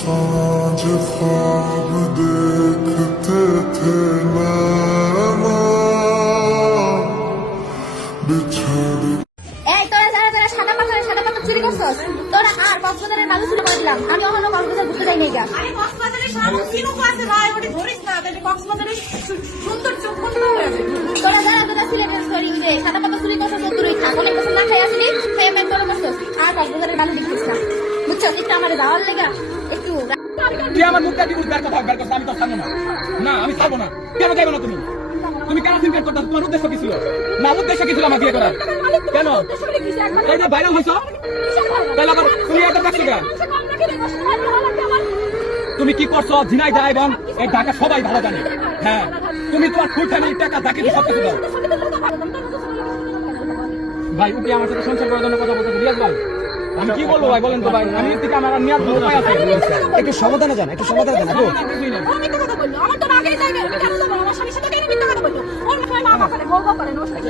सांझ ख्वाब देखते थे नैना बिछड़ এই তোরা যারা যারা সাদা পাথর চুরি করছস তোরা আর কক্সবাজারের মালু চুরি করে দিলাম। আমি এখনো কক্সবাজার ঘুরতে যাই নাই গা। আরে কক্সবাজারের সামনে কিনো আছে ভাই, ওটা ধরিস না, তাহলে কক্সবাজারের সুন্দর চোখ বন্ধ হয়ে যাবে। তোরা যারা যারা সিলেটের স্টোরি যে সাদা পাথর চুরি করছস তোরই থাক। অনেক কিছু না খাই আসলি পেমেন্ট করে করছস আর কক্সবাজারের মালু বিক্রিস না। বুঝছস একটু আমার যাওয়ার লেগা একটু তুই আমার মুখটা দিবি বের কথা আমি তো ছাড়বো না। না আমি ছাড়বো না। কেন যাইবো না তুমি? তুমি কেন সিনক্রেট করতে? তোমার উদ্দেশ্য কি ছিল? না উদ্দেশ্য কি ছিল আমার বিয়ে করার? কেন এই যে ভাইরাল হইছো তাহলে আবার তুমি এটা দেখছো কেন? তুমি কি করছো ঝিনাইদহ এবং এই ঢাকা সবাই ভালো জানে। হ্যাঁ তুমি তোমার ফুল ফ্যামিলির টাকা ঢাকে সব কিছু দাও। ভাই উপরে আমার সাথে সংসার করার জন্য কথা বলতে রিয়াজ ভাই আমি কি বলবো ভাই বলেন তো ভাই? আমি থেকে আমার আর নেওয়ার উপায় আছে? একটু সমাধানে যান, একটু সমাধানে যান। আপু ও মিথ্যা কথা বললো, আমার তো আগেই জায়গায় আমি কেন যাবো? আমার স্বামীর সাথে কেন মিথ্যা কথা বললো? ওর সময় মা বাবা করে বউ করে, ওর সাথে